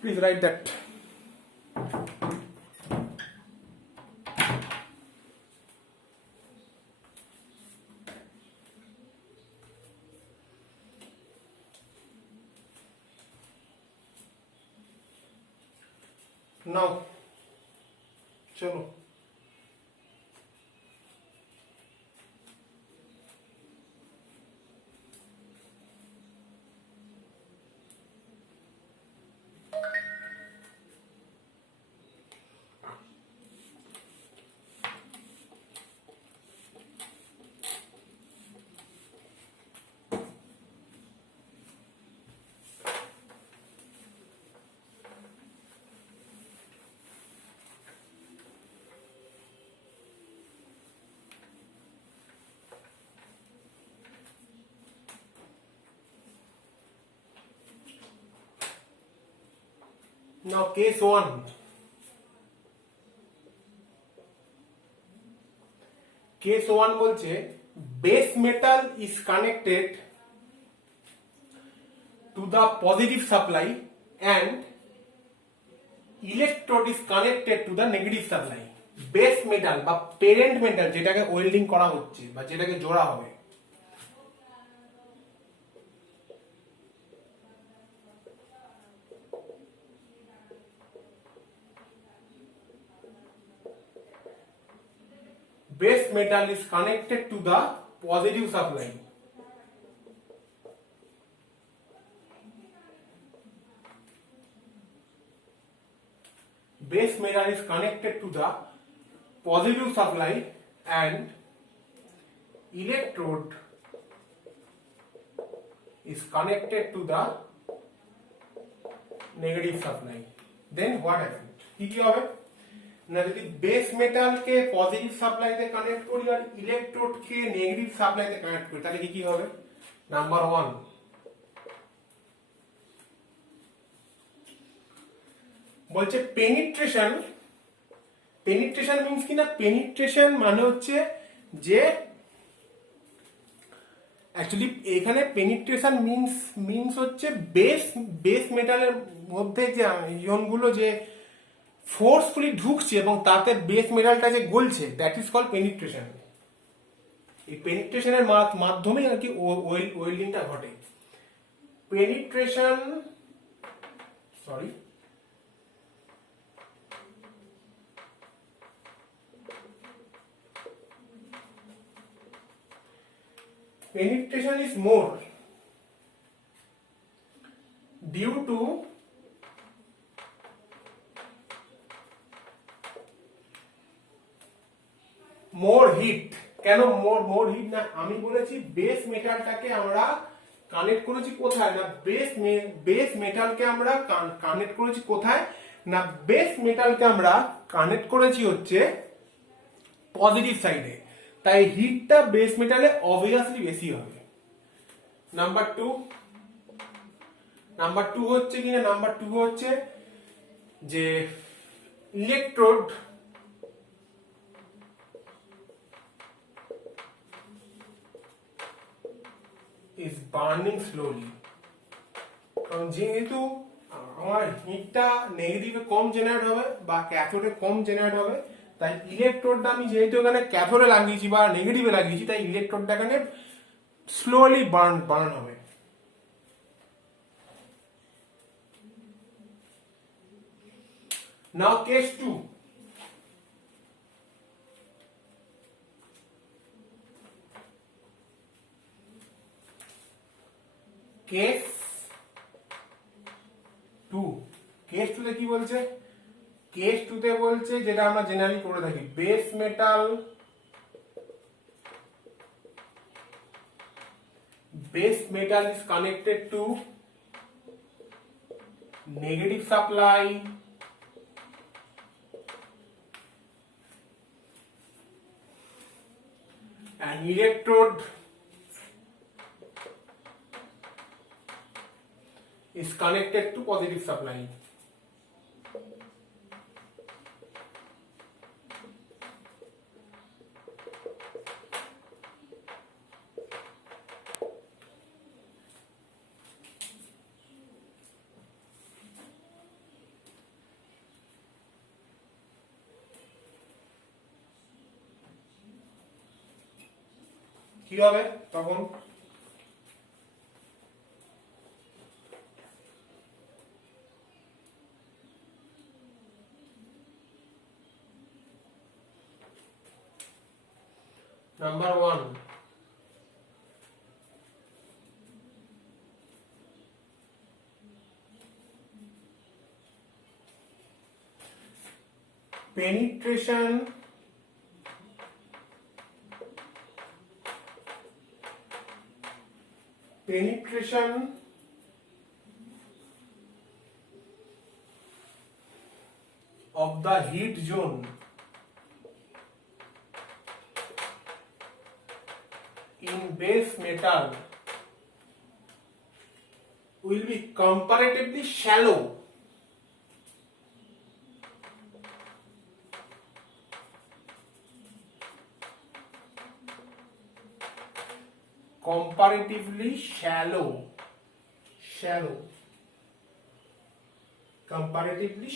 Please write that. Now, चलो Now case 1. Case 1 বলছে base metal is connected to the positive supply and electrode is connected to the negative supply. Base metal বা parent metal যেটাকে ওয়েল্ডিং করা হচ্ছে বা যেটাকে জোড়া হবে, base metal is connected to the positive supply. Base metal is connected to the positive supply and electrode is connected to the negative supply. Then what happens? কি হবে না, যদি বেস মেটালকে পজিটিভ সাপ্লাইতে কানেক্ট করি আর ইলেকট্রোডকে নেগেটিভ সাপ্লাইতে কানেক্ট করি, তাহলে কি হবে? নাম্বার 1, বলছে পেনিট্রেশন। পেনিট্রেশন মিন্স কি না, পেনিট্রেশন মানে হচ্ছে যে অ্যাকচুয়ালি এখানে পেনিট্রেশন মিন্স হচ্ছে বেস মেটালের মধ্যে যে ইয়নগুলো যে ফোর্সফুলি ঢুকছে এবং তাতে বেস মেটালটা যে গলছে, দ্যাট ইজ কল্ড পেনিট্রেশন। এই পেনিট্রেশনের মাধ্যমেই আর কি ওয়েল্ডিংটা ঘটে। Penetration penetration is more due to more heat। কেন more heat না, আমি বলেছি বেস মেটালটাকে আমরা কানেক্ট করেছি কোথায় না, বেস মেটালকে আমরা কানেক্ট করেছি কোথায় না, বেস মেটালকে আমরা কানেক্ট করেছি হচ্ছে পজিটিভ সাইডে, তাই হিটটা বেস মেটালে অবভিয়াসলি বেশি হবে। নাম্বার 2 হচ্ছে কিনা, নাম্বার 2 হচ্ছে যে ইলেকট্রোড is burning slowly। কারণ যেহেতু আমার হিটটা নেগেটিভে কম জেনারেট হবে বা ক্যাথোডে কম জেনারেট হবে, তাই ইলেকট্রোডটা আমি যেহেতু এখানে ক্যাথোডে লাগিয়েছি বা নেগেটিভে লাগিয়েছি, তাই ইলেকট্রোডটা এখানে স্লোলি বার্ন হবে। নাও কেস 2। কেস 2 তে কি বলছে? কেস 2 তে বলছে যেটা আমরা জেনারেলি করে থাকি, base metal is connected to negative supply and electrode is connected to positive supply। কি হবে তখন? নাম্বার 1, penetration of the heat zone in base metal will be comparatively shallow comparatively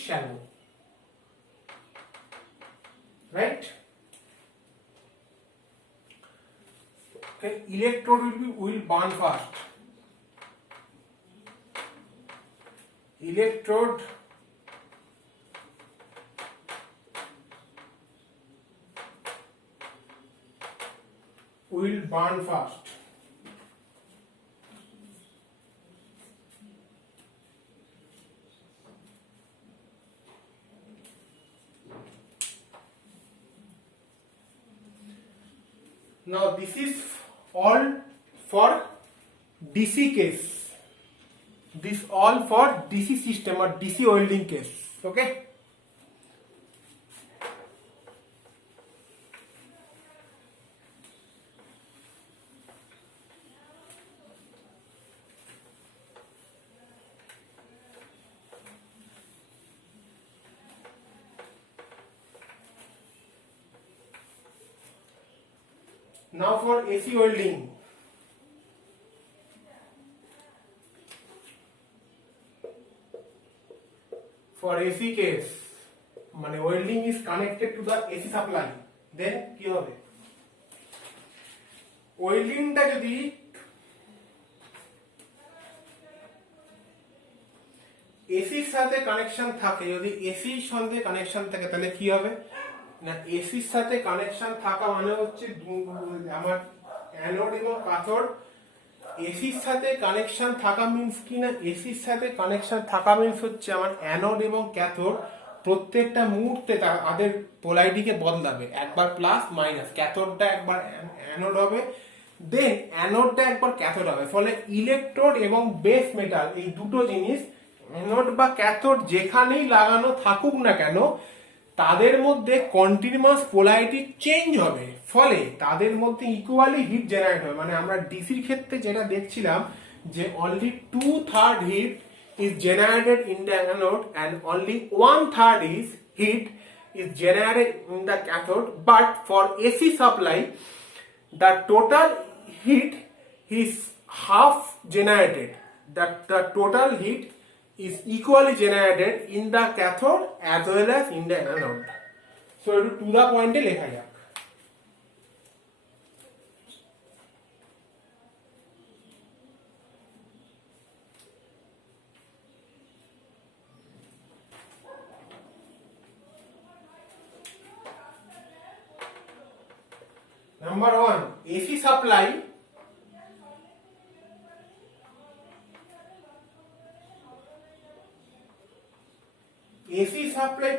shallow right? Okay, electrode will burn fast. Electrode will burn fast. Now this is all for DC case. This all for DC system or DC welding case. Okay. Now for AC welding. For AC case, মানে welding is connected to the AC supply. Then কি হবে? ওয়েল্ডিংটা যদি এসির সাথে কানেকশন থাকে, যদি এসির সঙ্গে কানেকশন থাকে তাহলে কি হবে না, এসির সাথে কানেকশন থাকা মানে হচ্ছে আমার অ্যানোড এবং ক্যাথোড। এসির সাথে কানেকশন থাকা মিন্স কি না, এসির সাথে কানেকশন থাকা মিন্স হচ্ছে আমার অ্যানোড এবং ক্যাথোড প্রত্যেকটা মুহূর্তে তাদের পোলারিটিকে বদলাবে, একবার প্লাস মাইনাস, ক্যাথোডটা একবার অ্যানোড হবে, দেন অ্যানোডটা একবার ক্যাথোড হবে। ফলে ইলেকট্রোড এবং বেস মেটাল এই দুটো জিনিস অ্যানোড বা ক্যাথোড যেখানেই লাগানো থাকুক না কেন তাদের মধ্যে কন্টিনিউয়াস পোলারিটি চেঞ্জ হবে, ফলে তাদের মধ্যে ইকুয়ালি হিট জেনারেট হবে। মানে আমরা ডিসির ক্ষেত্রে যেটা দেখছিলাম যে only 2/3 heat is generated in the anode and only 1/3 is generated in the cathode, but for AC supply the total heat is half generated, that the total heat is equally generated in the cathode as well as in the anode. So to the point e লেখা যাক। Number 1, AC supply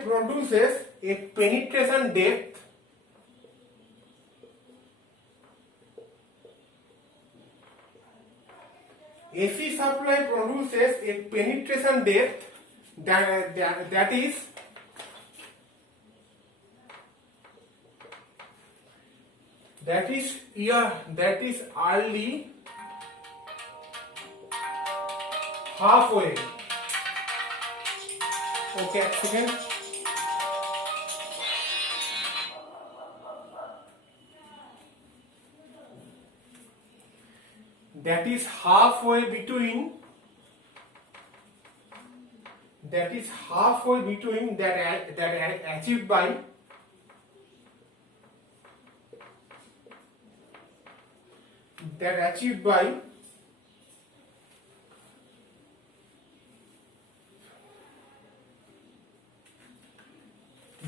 produces a penetration depth AC supply produces a penetration depth that is early halfway. Okay, a second. That is halfway between that achieved by that achieved by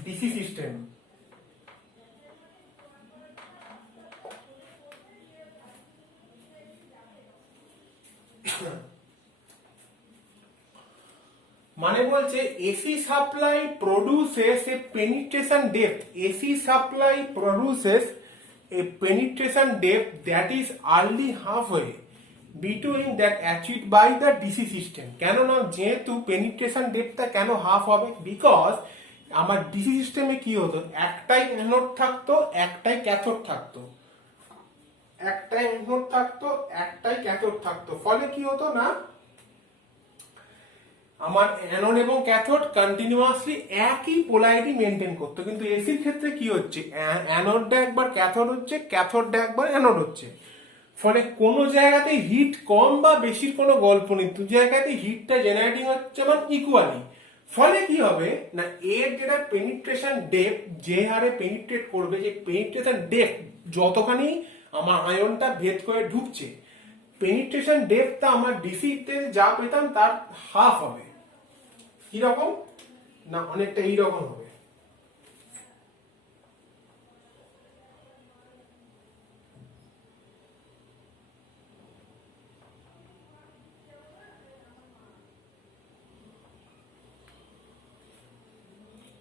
DC system. মানে বলছে AC supply produces a penetration depth, AC supply produces a penetration depth that is early halfway between that achieved by the DC system. কেননা যেহেতু পেনিট্রেশন ডেপথটা কেন হাফ হবে, বিকজ আমার ডিসি সিস্টেমে কি হতো, একটাই অ্যানোড থাকতো একটাই ক্যাথোড থাকতো, একটাই অ্যানোড থাকতো একটাই ক্যাথোড থাকতো, ফলে কি হতো না আমার অ্যানোড এবং ক্যাথোড কন্টিনিউয়াসলি একই পোলারিটি মেনটেন করতো। কিন্তু এসির ক্ষেত্রে কি হচ্ছে, অ্যানোডটা একবার ক্যাথোড হচ্ছে, ক্যাথোডটা একবার অ্যানোড হচ্ছে, ফলে কোনো জায়গাতে হিট কম বা বেশির কোনো গল্প নেই, দু জায়গাতে হিটটা জেনারেটিং হচ্ছে মানে ইকুয়ালি। ফলে কি হবে না এর যেটা পেনিট্রেশন ডেপথ, যে হারে পেনিট্রেট করবে, যে পেনিট্রেশন ডেপথ যতখানি আমার আয়নটা ভেদ করে ঢুকছে, পেনিট্রেশন ডেপথটা আমার ডিসিতে যা পেতাম তার হাফ হবে। কিরকম না অনেকটা এইরকম হবে।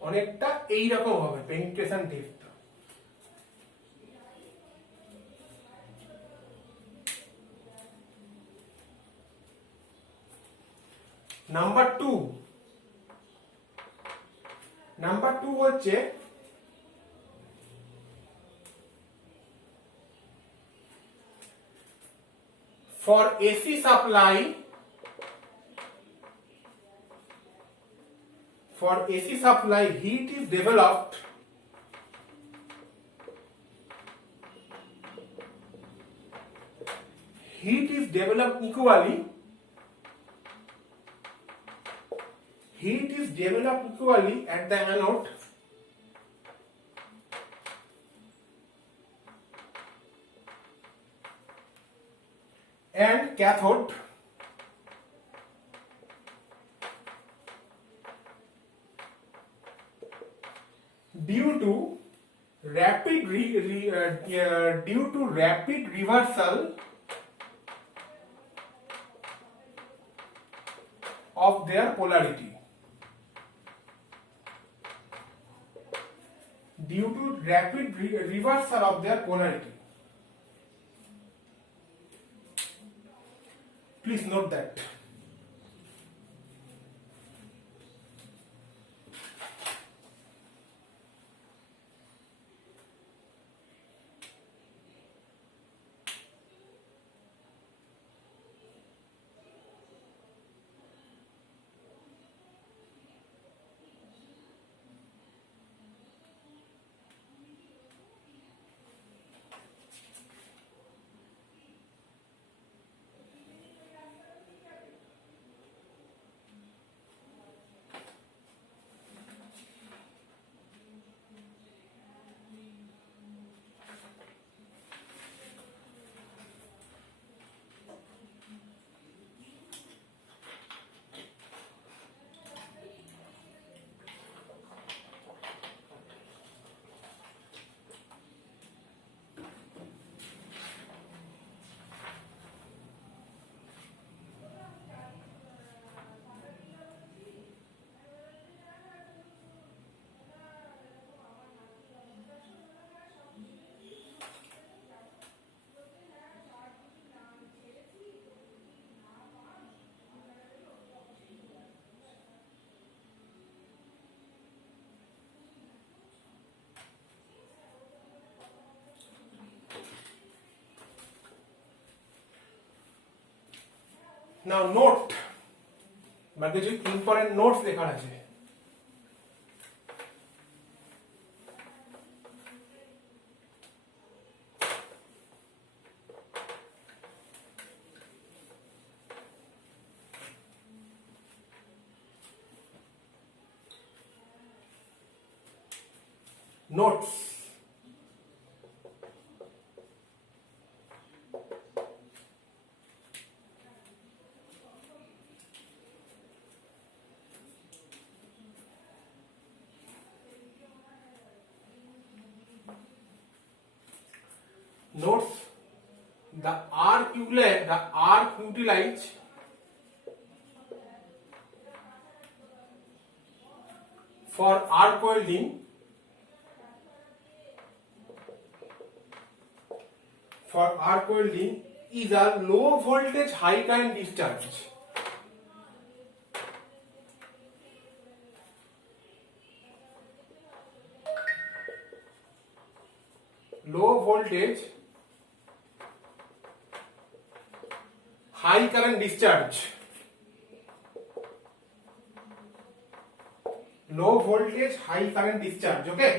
অনেকটা এইরকম হবে পেনিট্রেশন ডেপথ। নাম্বার টু হচ্ছে for AC supply, for AC supply heat is developed equally, heat is developed equally at the anode and cathode due to rapid reversal of their polarity, due to rapid reversal of their polarity. Please note that. Now note, মানে কিছু important notes লেখা আছে। Notes notes the arc utilized for arc welding is a low voltage high current discharge. Low voltage high current discharge. Low voltage high current discharge. Okay.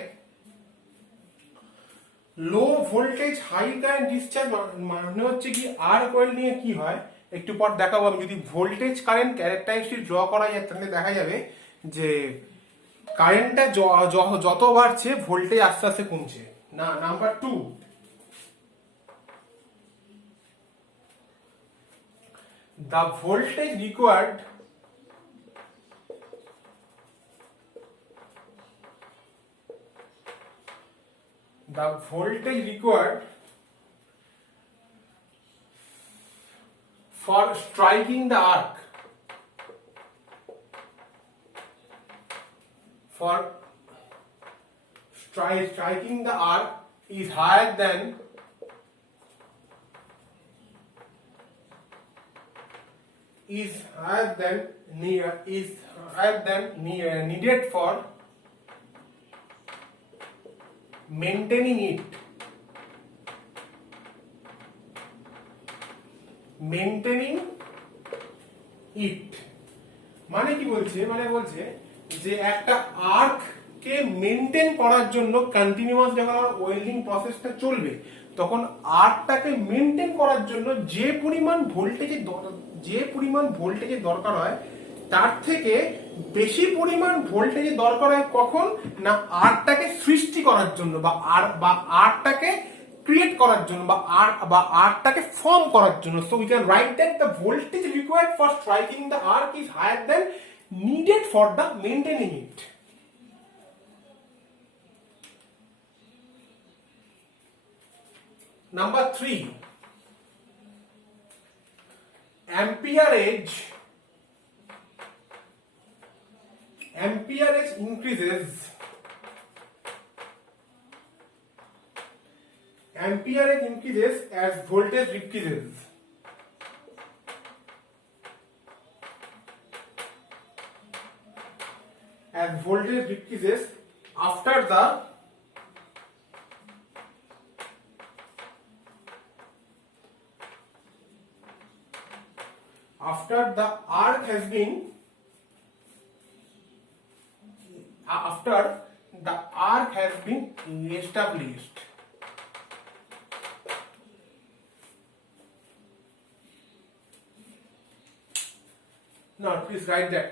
Low voltage high current discharge মানে হচ্ছে কি arc welding এ কি হয় একটু পর দেখাবো আমি। যদি ভোল্টেজ কারেন্ট ক্যারেক্টারিস্টিক ড্র করা যায় তাহলে দেখা যাবে যে কারেন্টটা যত বাড়ছে ভোল্টেজ আস্তে আস্তে কমছে না। Number 2, the voltage required for striking the arc is higher than needed for maintaining it. মানে কি বলছে, মানে বলছে যে একটা আর্ক কে মেনটেন করার জন্য কন্টিনিউয়াস যখন আমার ওয়েল্ডিং প্রসেসটা চলবে তখন আর্কটাকে মেনটেন করার জন্য যে পরিমাণ ভোল্টেজের দরকার হয় তার থেকে বেশি পরিমাণ ভোল্টেজের দরকার হয় কখন না আর্কটাকে সৃষ্টি করার জন্য বা আর্কটাকে ক্রিয়েট করার জন্য বা আর্কটাকে ফর্ম করার জন্য। So we can write that the voltage required for striking the arc is higher than needed for the maintaining it. Number 3, amperage increases as voltage decreases. After the arc has been established. Now please write that.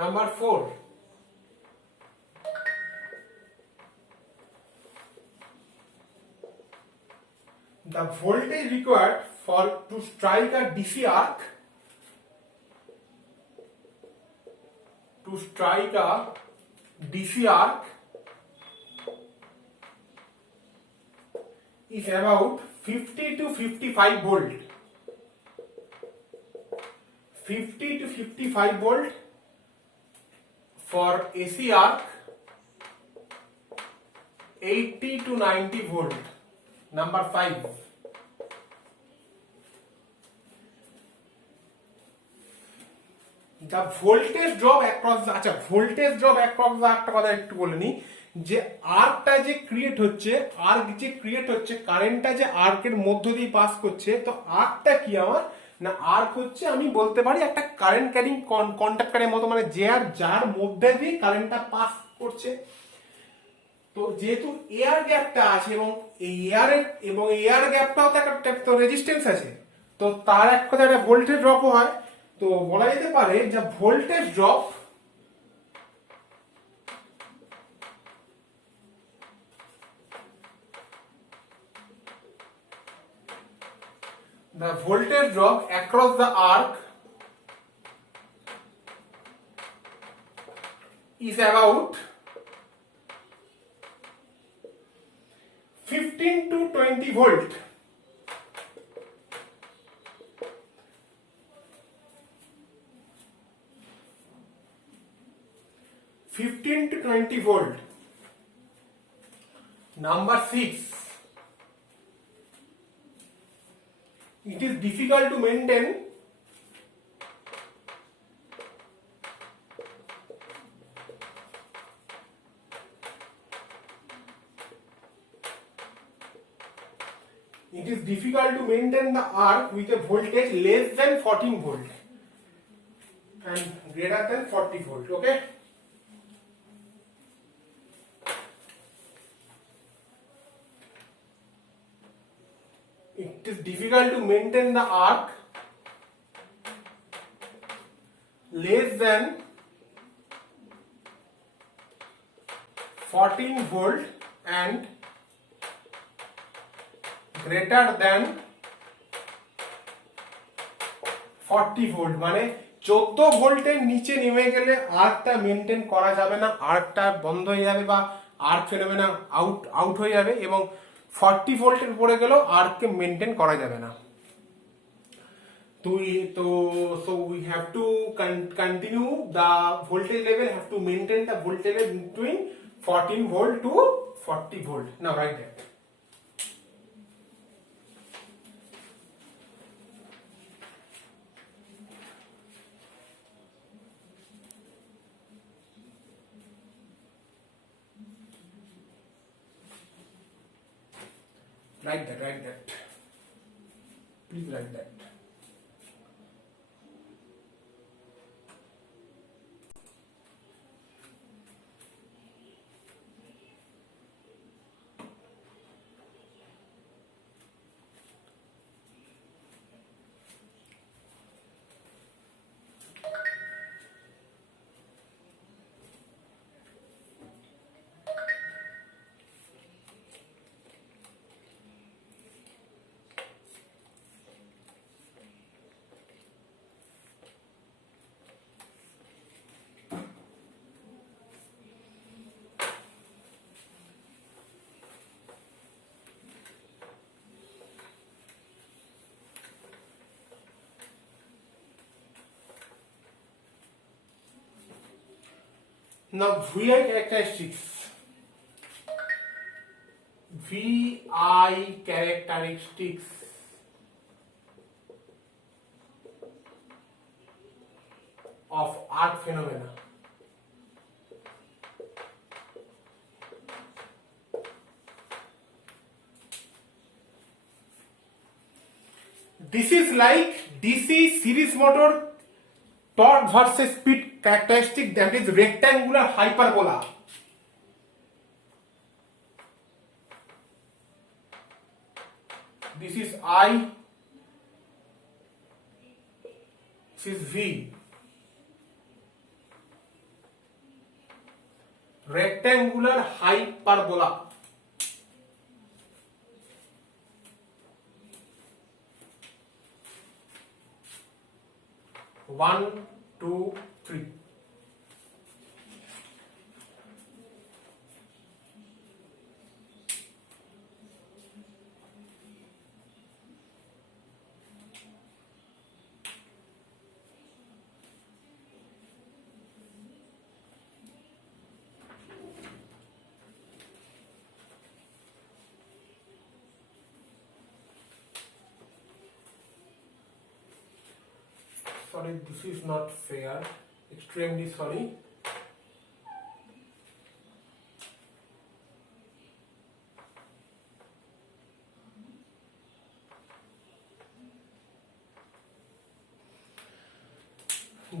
Number 4, the voltage required to strike a DC arc is about 50 to 55 volt. 50 to 55 volt for AC arc, 80 to 90 volt. Number 5. The voltage drop across the, আচ্ছা voltage drop across the একটা কথা একটু বলে নি, যে আর্কটা যে ক্রিয়েট হচ্ছে, কারেন্টটা যে আর্কের মধ্য দিয়ে পাস করছে, তো আর্কটা কি আমার না, আর্ক হচ্ছে আমি বলতে পারি একটা কারেন্ট ক্যারিং কন্ডাক্টরের মতো, মানে যে আর যার মধ্যে দিয়ে কারেন্টটা পাস করছে। তো যেহেতু এয়ার গ্যাপটা আছে এবং এয়ার গ্যাপটাও তো একটা তো রেজিস্ট্যান্স আছে, তো তার এক কথা একটা ভোল্টেজ ড্রপও হয়। তো বলা যেতে পারে যে voltage drop the voltage drop across the arc is about 15 to 20 volt. to 20 volt. Number 6. It is difficult to maintain the arc with a voltage less than 14 volt and greater than 40 volt. Okay. It is difficult to maintain the arc less than 14 volt and greater than 40 volt, মানে 14 ভোল্টের নিচে নেমে গেলে আর্কটা মেনটেন করা যাবে না, আর্কটা বন্ধ হয়ে যাবে বা আর্ক ফেনোমেনা আউট হয়ে যাবে, এবং 40 ভোল্টের উপরে গেলেও আর্ককে মেনটেন করা যাবে না। So we have to continue the voltage level, have to maintain the voltage level between 14 volt to 40 volt. Now write that. Write that. Please write that. Now VI characteristics. VI characteristics of arc phenomena. This is like DC series motor torque versus speed characteristic, that is rectangular hyperbola. This is I, this is V. Rectangular hyperbola. One, two, three. sorry, this is not fair, extremely sorry.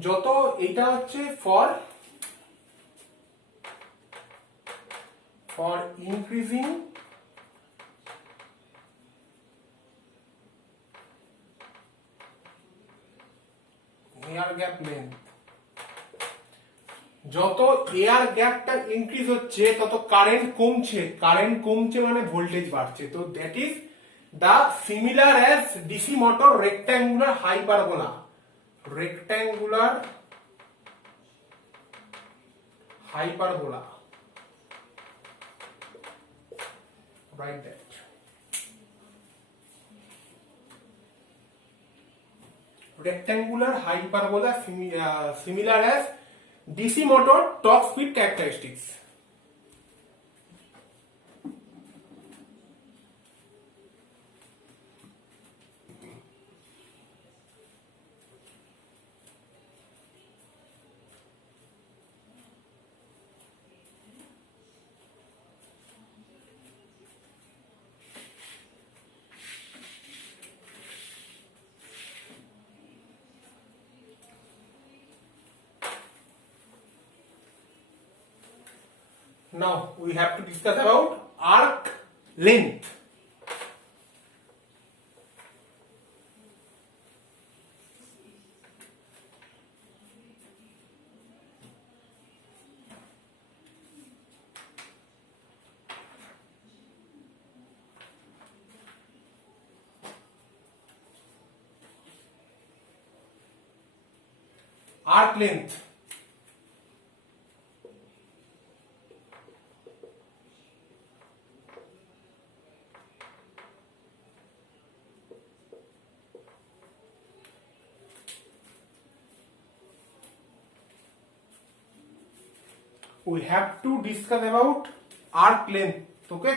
যত এটা হচ্ছে for increasing air gap length, যত এয়ার গ্যাপটা ইনক্রিজ হচ্ছে তত কারেন্ট কমছে মানে ভোল্টেজ বাড়ছে। তো that is the similar as DC motor rectangular hyperbola, write that. Rectangular hyperbola similar as DC motor torque speed characteristics. Now we have to discuss about arc length. Arc length. We have to discuss about arc length, okay?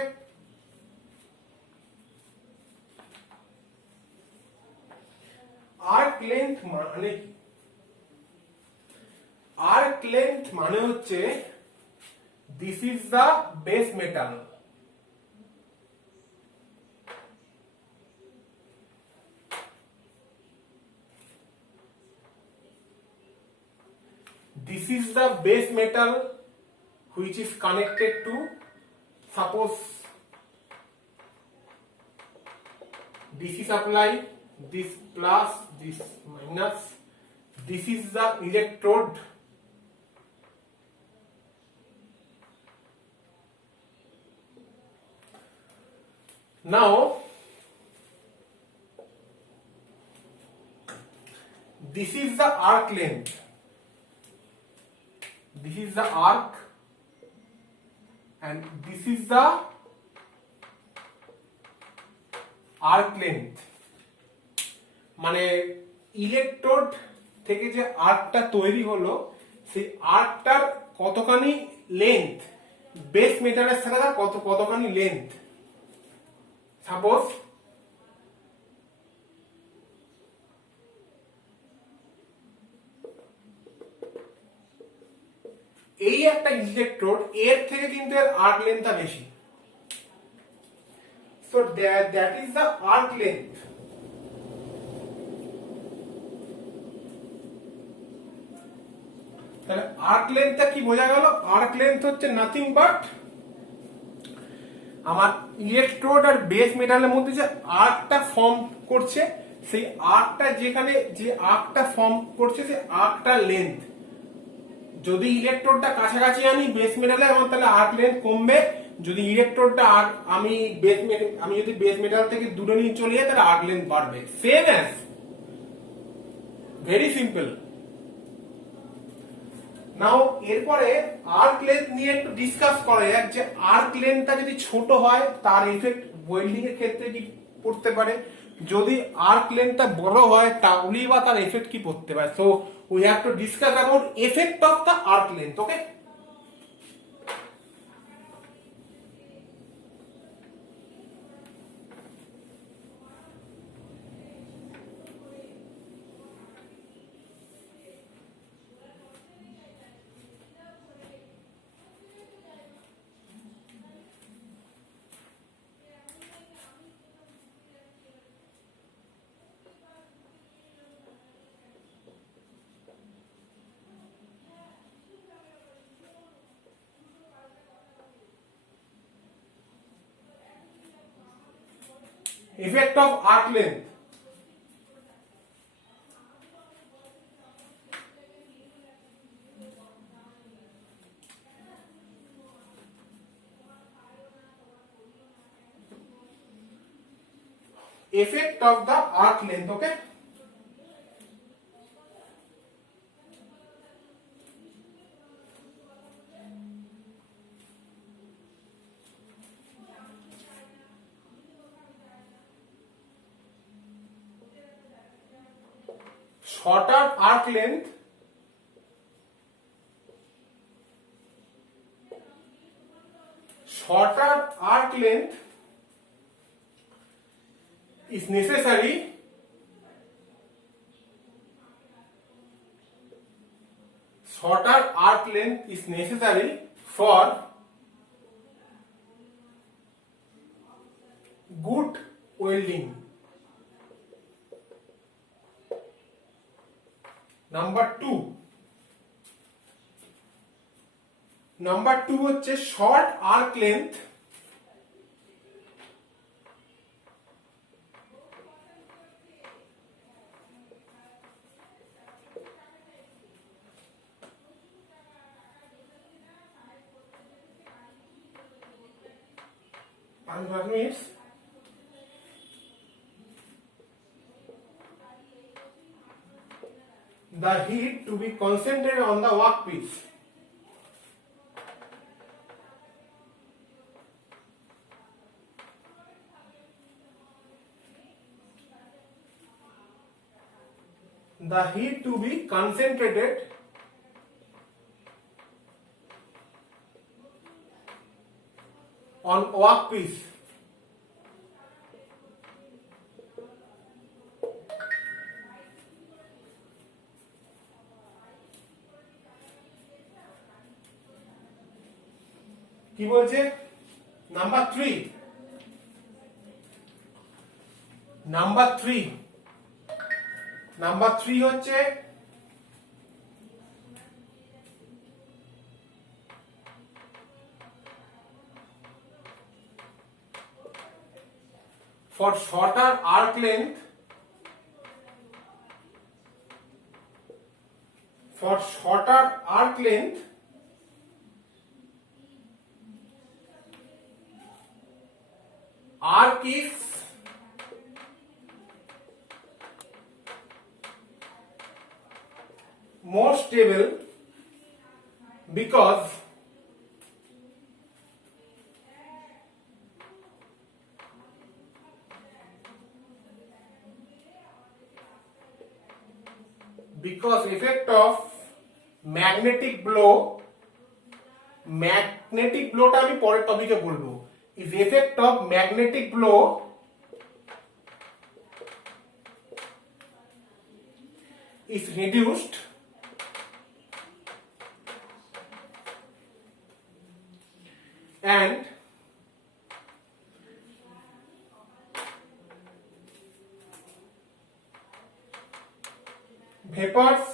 Arc length মানে কি? Arc length মানে হচ্ছে this is the base metal, this is the base metal which is connected to, suppose DC supply, this plus, this minus, this is the electrode, now this is the arc length, this is the arc and this is the arc length, মানে ইলেকট্রোড থেকে যে আর্কটা তৈরি হলো সেই আর্কটার কতখানি length, base মেটালের সাথে কতখানি লেন্থ। সাপোজ এই একটা ইলেকট্রোড, এর থেকে কিন্তু এর আর্ক লেন্থটা বেশি, so that is the arc length. তাহলে আর্ক লেন্থটা কি বোঝা গেল? আর্ক লেন্থ হচ্ছে নাথিং বাট আমার ইলেকট্রোড আর বেস মেটালের মধ্যে যে আর্কটা ফর্ম করছে, সেই আর্কটা যেখানে যে আর্কটা ফর্ম করছে সেই আর্কটার লেন্থ। যদি ইলেকট্রোডটা কাছাকাছি আনি বেস মেটালে, আমার তাহলে আর্ক লেন্থ কমবে। যদি ইলেকট্রোডটা আমি যদি বেস মেটাল থেকে দূরে নিয়ে চলে যাই তাহলে আর্ক লেন্থ বাড়বে। Same as, very simple. Now এরপরে আর্ক লেন্থ নিয়ে একটু ডিসকাস করা যাক যে আর্ক লেন্থটা যদি ছোট হয় তার ইফেক্ট ওয়েল্ডিং এর ক্ষেত্রে কি পড়তে পারে, যদি আর্ক লেন্থটা বড় হয় তাহলেই বা তার এফেক্ট কি পড়তে পারে। So we have to discuss about effect of the arc length, okay? effect of arc length, effect of the arc length. Okay, shorter arc length is necessary for good welding. Number 2 হচ্ছে short arc length means the heat to be concentrated on the workpiece. The heat to be concentrated on workpiece. কি বলছে? নাম্বার 3 হচ্ছে for shorter arc length arc is more stable because effect of magnetic blow টা আমি পরের টপিকে বলবো। If effect of magnetic blow is reduced and vapors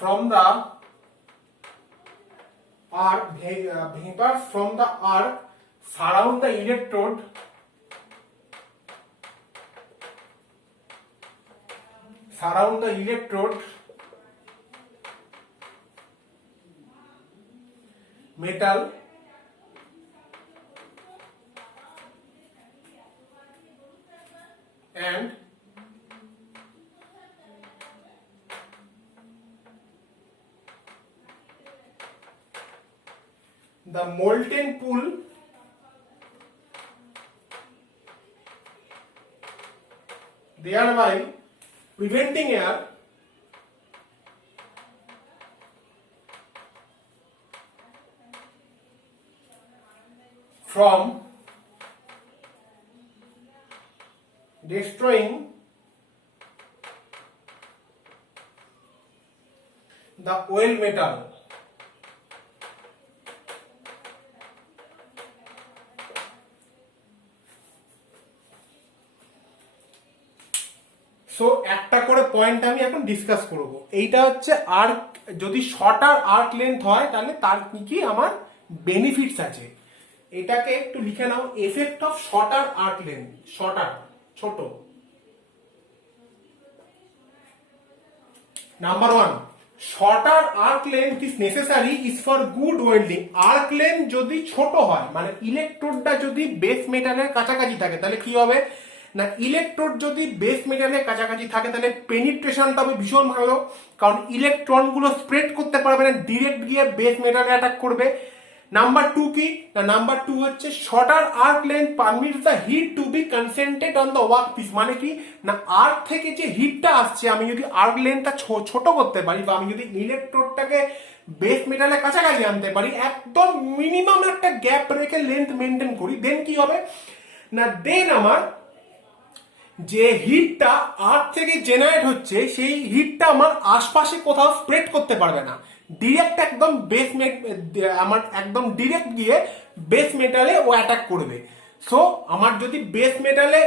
from the arc surround the electrode metal and the molten pool thereby preventing air from destroying the weld metal. So একটা করে পয়েন্ট আমি এখন ডিসকাস করব। এইটা হচ্ছে আর্ক যদি শর্টার আর্ক লেন্থ হয় তাহলে তার কি কি আমার বেনিফিটস আছে, এটাকে একটু লিখে নাও। Effect of shorter arc length, shorter ছোট। Number 1, shorter arc length is necessary is for good welding. Arc length যদি ছোট হয় মানে ইলেকট্রোডটা যদি বেস মেটালের কাছাকাছি থাকে তাহলে কি হবে না, ইলেকট্রোড যদি বেস মেটালের কাছাকাছি থাকে তাহলে পেনিট্রেশনটা হবে ভীষণ ভালো, কারণ ইলেকট্রন গুলো স্প্রেড করতে পারবে না, ডিরেক্ট গিয়ে বেস মেটালে অ্যাটাক করবে। নাম্বার 2 কি না, নাম্বার 2 হচ্ছে shorter arc length permits the heat to be concentrate on the work piece. মানে কি না, আর্ক থেকে যে হিটটা আসছে আমি যদি আর্ক লেন্থটা ছোট করতে পারি বা আমি যদি ইলেকট্রোডটাকে বেস মেটালের কাছাকাছি আনতে পারি, একদম মিনিমাম একটা গ্যাপ রেখে লেন্থ মেনটেন করি, দেন কি হবে না, দেন আমার যে হিটটা আর্থ থেকে জেনারেট হচ্ছে সেই হিটটা আমার আশপাশে কোথাও স্প্রেড করতে পারবে না, ডিরেক্ট একদম আমার একদম ডিরেক্ট গিয়ে বেস মেটালে ও অ্যাটাক করবে। সো আমার যদি বেস মেটালে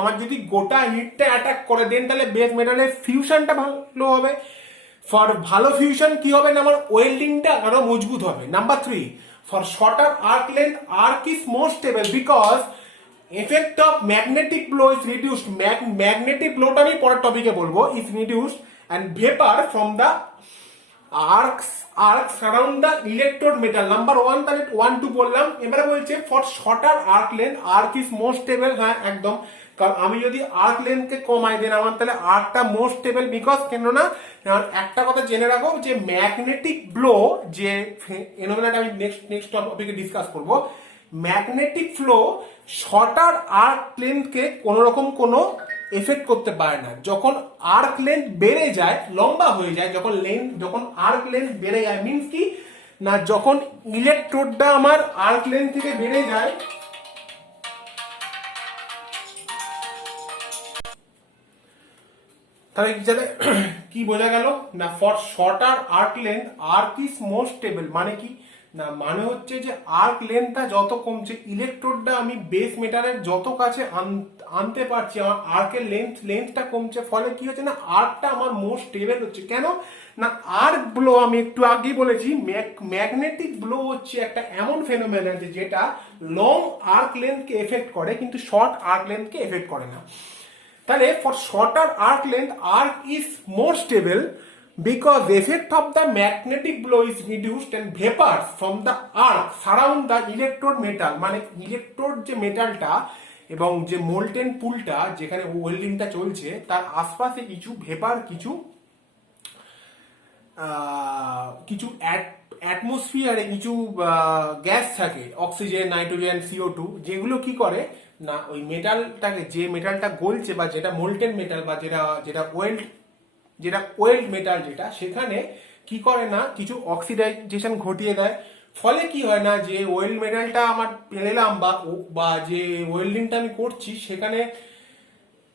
আমার যদি গোটা হিটটা অ্যাটাক করে দেন তাহলে বেস মেটালের ফিউশনটা ভালো হবে। ফর ভালো ফিউশন কি হবে না, আমার ওয়েল্ডিংটা আরো মজবুত হবে। Number 3, for shorter arc length arc is more stable because effect of magnetic flow is reduced. Magnetic ফ্লোটা আমি পরের টপিকে বলবো, is reduced and vapour from the arc surround the electrode metal. Number 1 তাহলে 1 2 বললাম। এবারে বলছে for shorter arc length arc is more stable. হ্যাঁ একদম, কারণ আমি যদি আর্ক লেন্থকে কমাই দেন আমার তাহলে আর্কটা মোর স্টেবল, বিকজ কেননা একটা কথা জেনে রাখো যে ম্যাগনেটিক ফ্লো যে ফেনোমেনাটা আমি নেক্সট টপিকে ডিসকাস করব, ম্যাগনেটিক ফ্লো শর্টার আর্ক লেন্থকে কোন রকম কোনো এফেক্ট করতে পারে না। যখন আর্ক লেন্থ বেড়ে যায়, লম্বা হয়ে যায়, যখন আর্ক লেন্থ বেড়ে যায় মিন্স কি না, যখন ইলেকট্রোডটা আমার আর্ক লেন্থ থেকে বেড়ে যায়, তাহলে কি বোঝা গেল না, for shorter arc length arc is more stable. মানে কি না, মানে হচ্ছে যে আর্ক লেন্থটা যত কমছে, ইলেকট্রোডটা আমি বেস মেটালের যত কাছে আনতে পারছি, আমার আর্কের লেন্থটা কমছে, ফলে কি হচ্ছে না, আর্কটা আমার মোর স্টেবল হচ্ছে। কেন না, আর্ক ব্লো আমি একটু আগেই বলেছি, ম্যাগনেটিক ব্লো হচ্ছে একটা এমন ফেনোমেনা যেটা লং আর্ক লেন্থকে এফেক্ট করে কিন্তু শর্ট আর্ক লেন্থকে এফেক্ট করে না। তাহলে for shorter arc length arc is more stable because the effect of the magnetic blow is reduced and vapors from the arc surround the electrode metal। মানে ইলেকট্রোড যে মেটালটা এবং যে মোল্টেন পুলটা যেখানে ওয়েল্ডিংটা চলছে তার আশপাশে কিছু ভেপার, কিছু অ্যাটমসফিয়ারে কিছু গ্যাস থাকে, অক্সিজেন, নাইট্রোজেন, CO2, যেগুলো কি করে না ওই মেটালটাকে, যে মেটালটা গলছে বা যেটা মোল্টেন মেটাল বা যেটা ওয়েল্ড মেটাল যেটা, সেখানে কি করে না কিছু অক্সিডাইজেশন ঘটিয়ে দেয়। ফলে কি হয় না, যে ওয়েল্ড মেটালটা আমার পেলাম বা যে ওয়েল্ডিংটা আমি করছি সেখানে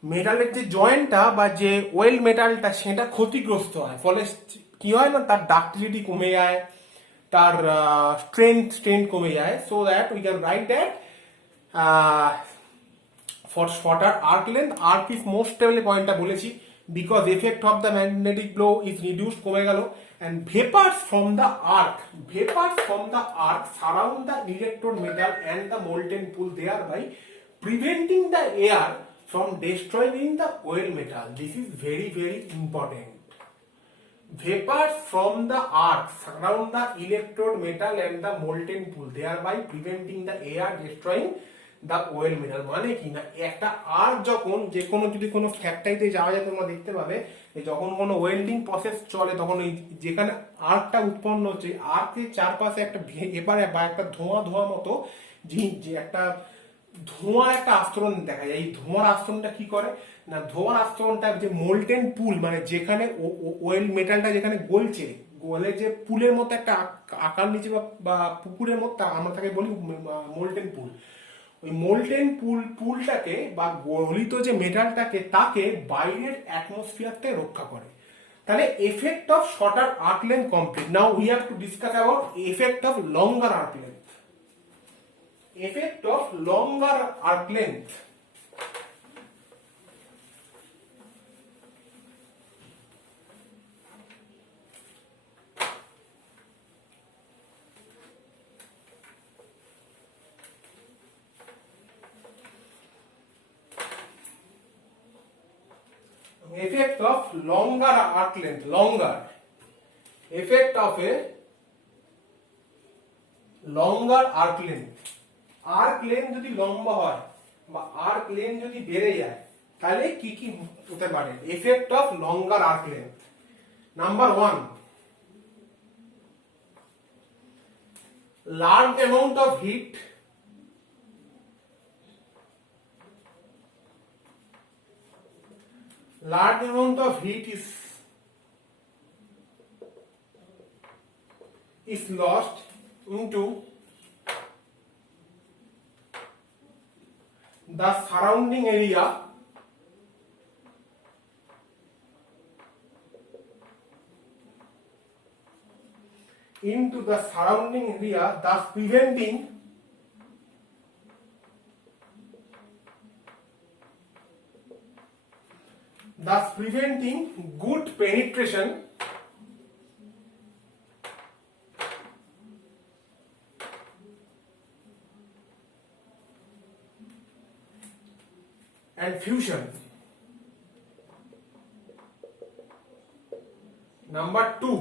মেটালের যে জয়েন্টটা বা যে ওয়েল্ড মেটালটা সেটা ক্ষতিগ্রস্ত হয়। ফলে কি হয় না, তার ডাক্টিলিটি কমে যায়, তার স্ট্রেংথ কমে যায়। So that we can write that for shorter arc length arc is more stable, পয়েন্টটা বলেছি, because effect of the magnetic blow is reduced, কমে গেল, and vapors from the arc surround the electrode metal and the molten pool, thereby preventing the air from destroying the oil metal. This is very very important. Vapors from the arc surround the electrode metal and the molten pool, thereby preventing the air destroying the oil metal। মানে কি না, একটা আর্ক যখন যে কোনো যদি কোনো ফ্যাক্টরিতে যাওয়া যায় তোমরা দেখতে পাবে যখন কোনো ওয়েল্ডিং প্রসেস চলে তখন ওই যেখানে আর্কটা উৎপন্ন হচ্ছে আর্কের চারপাশে একটা ভেপার বা একটা ধোঁয়া মতো যে একটা ধোঁয়ার একটা আস্তরণ দেখা যায়। এই ধোঁয়ার আস্তরণটা কি করে না, ধোঁয়ার আস্তরণটা যে মোল্টেন পুল, মানে যেখানে ওয়েল মেটালটা যেখানে গলছে, গলে যে পুলের মতো একটা আকার নিচে বা পুকুরের মতো, আমরা তাকে বলি মোল্টেন পুল। ওই মোল্টেন পুলটাকে বা গলিত যে মেটালটাকে তাকে বাইরের অ্যাটমসফিয়ার থেকে রক্ষা করে। তাহলে effect of shorter arc length complete. Now we have to discuss about effect of longer arc length. Effect of longer arc length. effect of longer arc length, longer effect of a longer arc length, arc length যদি লম্বা হয় বা arc length যদি বেড়ে যায় তাহলে কি কি হতে পারে effect of longer arc length. Number 1, large amount of heat is lost into the surrounding area thus preventing good penetration and fusion. Number 2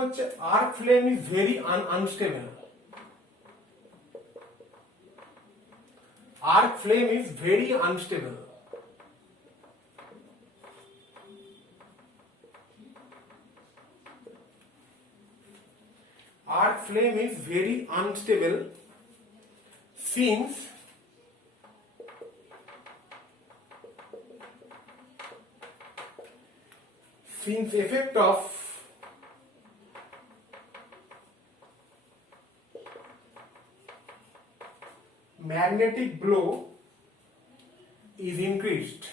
হচ্ছে arc flame is very unstable. Arc flame is very unstable. Arc flame is very unstable since effect of magnetic blow is increased.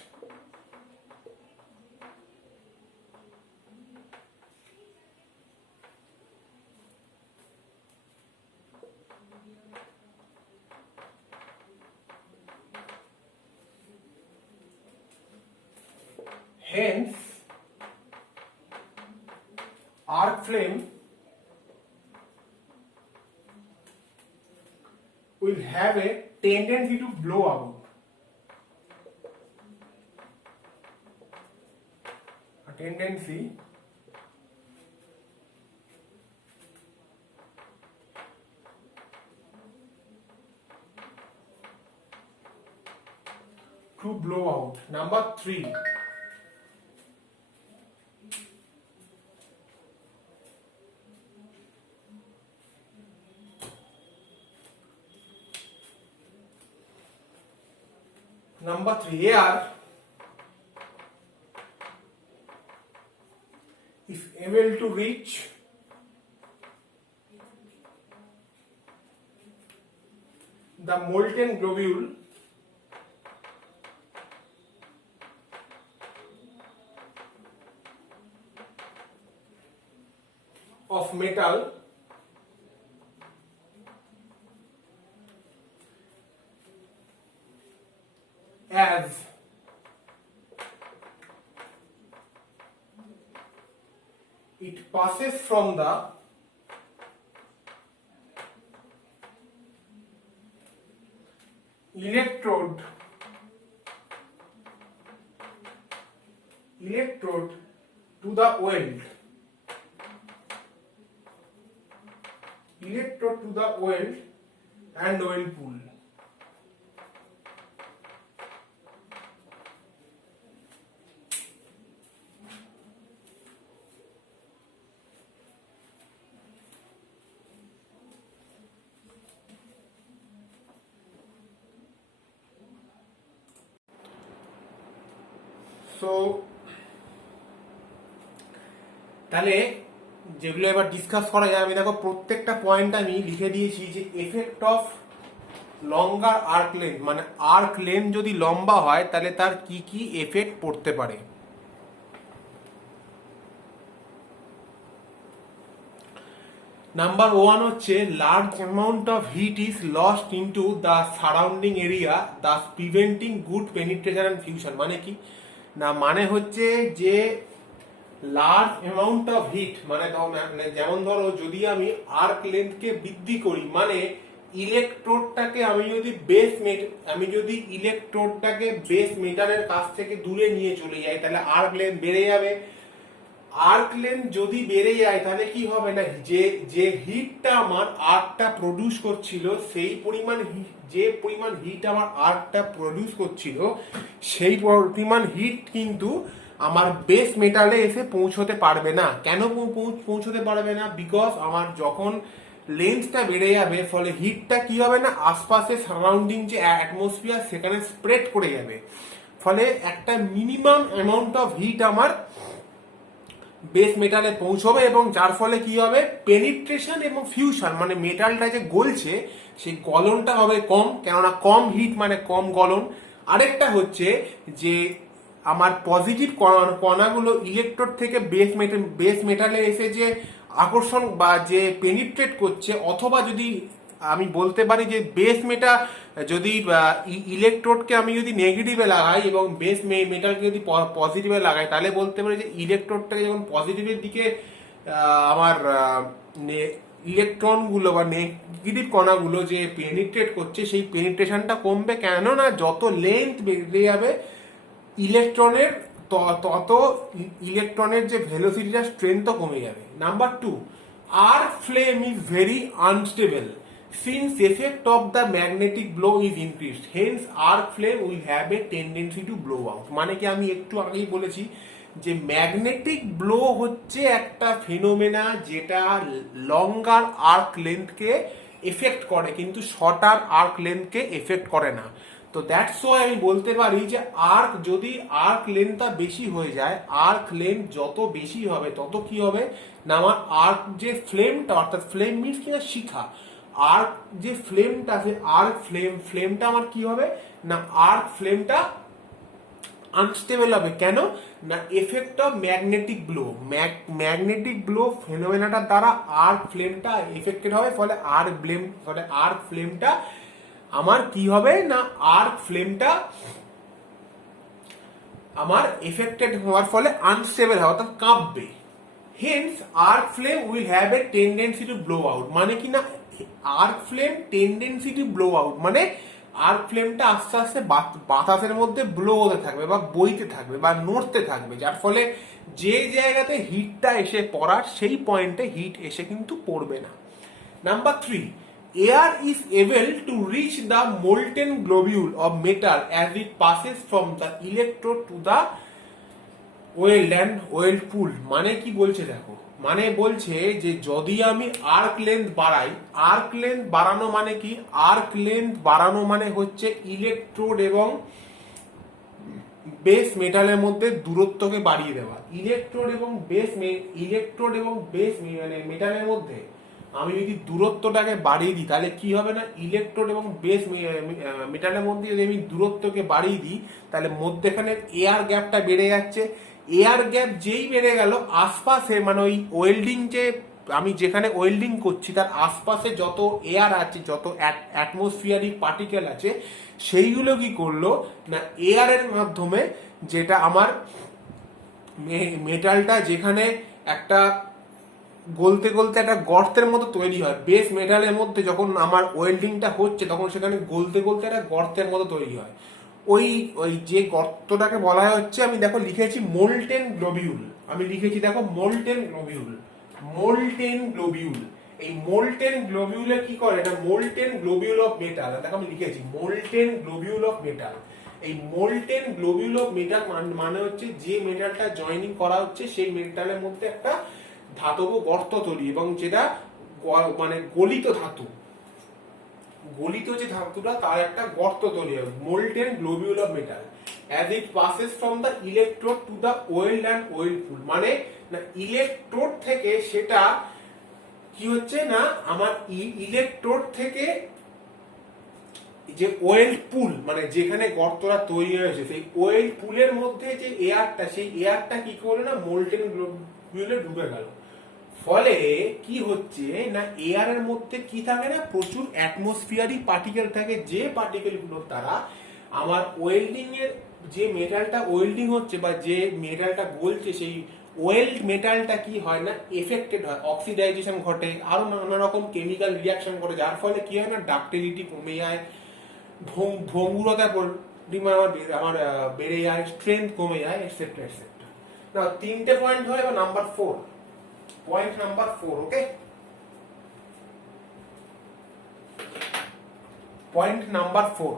Hence, arc flame will have a tendency to blow out. A tendency to blow out. Number 3, air is able to reach the molten globule of metal as it passes from the electrode to the weld. Electrode to the weld and weld pool. So তাহলে যেগুলো এবার ডিসকাস করা যায়, আমি দেখো প্রত্যেকটা পয়েন্ট আমি লিখে দিয়েছি যে effect of longer arc length, মানে আর্ক লেন্থ যদি লম্বা হয় তাহলে তার কি কি এফেক্ট পড়তে পারে। নাম্বার 1 হচ্ছে large amount of heat is lost into the surrounding area thus preventing good penetration and fusion. মানে কি না, মানে হচ্ছে যে লার্জ অ্যামাউন্ট অফ হিট মানে যেমন ধরো যদি আমি আর্ক লেন্থকে বৃদ্ধি করি, মানে ইলেকট্রোডটাকে আমি যদি ইলেকট্রোডটাকে বেস মেটালের কাছ থেকে দূরে নিয়ে চলে যাই, তাহলে আর্ক লেন্থ বেড়ে যাবে। আর্ক লেন্থ যদি বেড়ে যায় তাহলে কি হবে না, যে হিটটা আমার আর্কটা প্রডিউস করছিল সেই পরিমাণ যে পরিমাণ হিট আমার আর্কটা প্রডিউস করছিল সেই পরিমাণ হিট কিন্তু আমার বেস মেটালে এসে পৌঁছতে পারবে না। কেন পৌঁছতে পারবে না? বিকজ আমার যখন লেন্থটা বেড়ে যাবে, ফলে হিটটা কি হবে না, আশপাশে সারাউন্ডিং যে অ্যাটমসফিয়ার সেখানে স্প্রেড করে যাবে, ফলে একটা মিনিমাম অ্যামাউন্ট অফ হিট আমার বেস মেটালে পৌঁছবে, এবং যার ফলে কি হবে, পেনিট্রেশন এবং ফিউশন, মানে মেটালটা যে গলছে সেই গলনটা হবে কম, কেননা কম হিট মানে কম গলন। আরেকটা হচ্ছে যে আমার পজিটিভ কণাগুলো ইলেকট্রোড থেকে বেস মেটালে এসে যে আকর্ষণ বা যে পেনিট্রেট করছে, অথবা যদি আমি বলতে পারি যে বেস মেটাল যদি ইলেকট্রোডকে আমি যদি নেগেটিভে লাগাই এবং বেস মেটালকে যদি পজিটিভে লাগাই, তাহলে বলতে পারি যে ইলেকট্রোডটাকে যখন পজিটিভের দিকে আমার ইলেকট্রনগুলো বা নেগেটিভ কণাগুলো যে পেনিট্রেট করছে সেই পেনিট্রেশনটা কমবে, কেননা যত লেন্থ বেড়ে যাবে ইলেকট্রনের তত ইলেকট্রনের যে ভেলোসিটিটা স্ট্রেংথও কমে যাবে। নাম্বার 2, arc flame is very unstable since effect of the magnetic blow is increased, hence arc flame will have a tendency to blow out। মানে কি আমি একটু আগেই বলেছি যে ম্যাগনেটিক ব্লো হচ্ছে একটা ফেনোমেনা যেটা লঙ্গার আর্ক লেন্থকে এফেক্ট করে, কিন্তু শর্টার আর্ক লেন্থকে এফেক্ট করে না। তো দ্যাটস ওয়াই আমি বলতে পারি যে যদি আর্ক লেন্থটা বেশি হয়ে যায়, আর্ক লেন্থ যত বেশি হবে তত কি হবে না, আমার আর্ক যে ফ্লেমটা, অর্থাৎ ফ্লেম মিনস কিনা শিখা, আর্ক যে ফ্লেমটা আছে, আর্ক ফ্লেমটা আমার কি হবে না, আর্ক ফ্লেমটা আনস্টেবল হবে। কেন না, এফেক্ট অফ ম্যাগনেটিক ব্লো ফেনোমেনাটার দ্বারা আর্ক ফ্লেমটা এফেক্টেড হবে, ফলে আর্ক ফ্লেমটা আমার কি হবে না, আর্ক ফ্লেমটা আমার এফেক্টেড হওয়ার ফলে আনস্টেবল হবে, অর্থাৎ কাঁপবে। Hence arc flame will have a tendency to blow out. মানে কি না, arc flame tendency to blow out মানে আর্ক ফ্লেমটা আস্তে আস্তে বাতাসের মধ্যে ব্লো হতে থাকবে বা বইতে থাকবে বা নড়তে থাকবে, যার ফলে যে জায়গাতে হিটটা এসে পড়ার সেই পয়েন্টে হিট এসে কিন্তু পড়বে না। নাম্বার 3, air is able to reach the molten globule of metal as it passes from the electrode to the weld and weld pool. মানে কি বলছে দেখো, মানে বলছে যে যদি আমি আর্ক লেন্থ বাড়াই, আর্ক লেন্থ বাড়ানো মানে কি, আর্ক লেন্থ বাড়ানো মানে হচ্ছে ইলেকট্রোড এবং বেস মেটালের মধ্যে দূরত্বকে বাড়িয়ে দেওয়া। ইলেকট্রোড এবং বেস মানে মেটালের মধ্যে আমি যদি দূরত্বটাকে বাড়িয়ে দিই, তাহলে কি হবে না, ইলেকট্রোড এবং বেস মেটালের মধ্যে যদি আমি দূরত্বকে বাড়িয়ে দিই, তাহলে মধ্যেখানে এয়ার গ্যাপটা বেড়ে যাচ্ছে। এয়ার গ্যাপ যেই বেড়ে গেল, আশপাশে মানে ওই ওয়েল্ডিং যে আমি যেখানে ওয়েল্ডিং করছি তার আশপাশে যত এয়ার আছে, যত অ্যাটমসফিয়ারিক পার্টিকেল আছে, সেইগুলো কি করলো না, এয়ারের মাধ্যমে, যেটা আমার মেটালটা যেখানে একটা গলতে গলতে একটা গর্তের মতো তৈরি হয়, বেস মেটালের মধ্যে যখন আমার ওয়েল্ডিংটা হচ্ছে তখন সেখানে গলতে গলতে একটা গর্তের মতো তৈরি হয়। ওই ওই যে গর্তটাকে বলা হচ্ছে, আমি দেখো লিখেছি মোল্টেন গ্লোবিউল, আমি লিখেছি দেখো মোল্টেন গ্লোবিউল। এই মোল্টেন গ্লোবিউলে কি করে, এটা মোল্টেন গ্লোবিউল অফ মেটাল, দেখো আমি লিখেছি মোল্টেন গ্লোবিউল অফ মেটাল। এই মোল্টেন গ্লোবিউল অফ মেটাল মানে হচ্ছে যে মেটালটা জয়েনিং করা হচ্ছে সেই মেটালের মধ্যে একটা ধাতব গর্ত তৈরি, এবং যেটা মানে গলিত যে ধাতুটা তার একটা গর্ত তৈরি হয়, molten globule of metal as it passes from the electrode to the oiled and oil pool। মানে না, ইলেকট্রোড থেকে সেটা কি হচ্ছে না, আমার ইলেকট্রোড থেকে যে ওয়েল পুল মানে যেখানে গর্তটা তৈরি হয়েছে, সেই ওয়েল পুলের মধ্যে যে এয়ারটা, সেই এয়ারটা কি করলো না, মোল্টেন গ্লোবিউলে ঢুকে গেল। ফলে কি হচ্ছে না, এয়ারের মধ্যে কি থাকে না, প্রচুর অ্যাটমসফিয়ারিক পার্টিকেল থাকে, যে পার্টিকেলগুলোর দ্বারা আমার ওয়েল্ডিং এর যে মেটালটা ওয়েল্ডিং হচ্ছে বা যে মেটালটা গলছে সেই ওয়েল্ড মেটালটা কি হয় না এফেক্টেড হয়, অক্সিডাইজেশন ঘটে, আরো নানা রকম কেমিক্যাল রিয়াকশন করে, যার ফলে কি হয় না ডাক্টিলিটি কমে যায়, ভঙ্গুরতার পরিমাণ আমার বেড়ে যায়, স্ট্রেংথ কমে যায়, এটসেট্রা এটসেট্রা। না তিনটে পয়েন্ট হয়, বা নাম্বার 4, পয়েন্ট নাম্বার 4, ওকে। পয়েন্ট নাম্বার 4,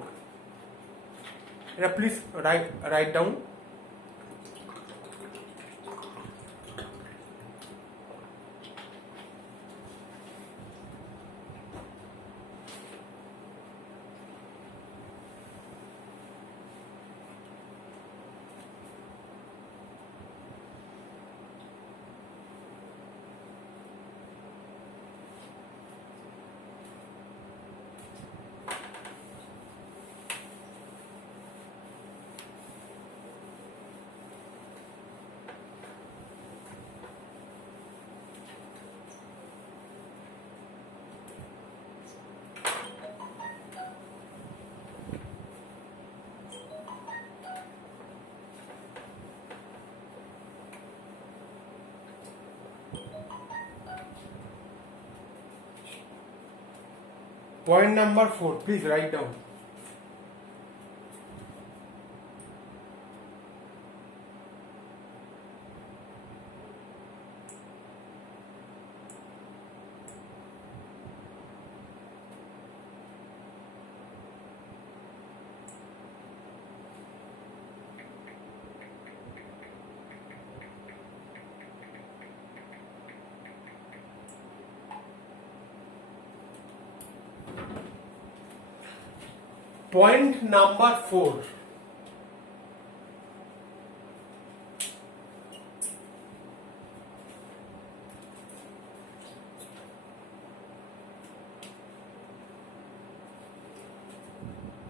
এটা please write down. Point number 4, please write down. Point number 4,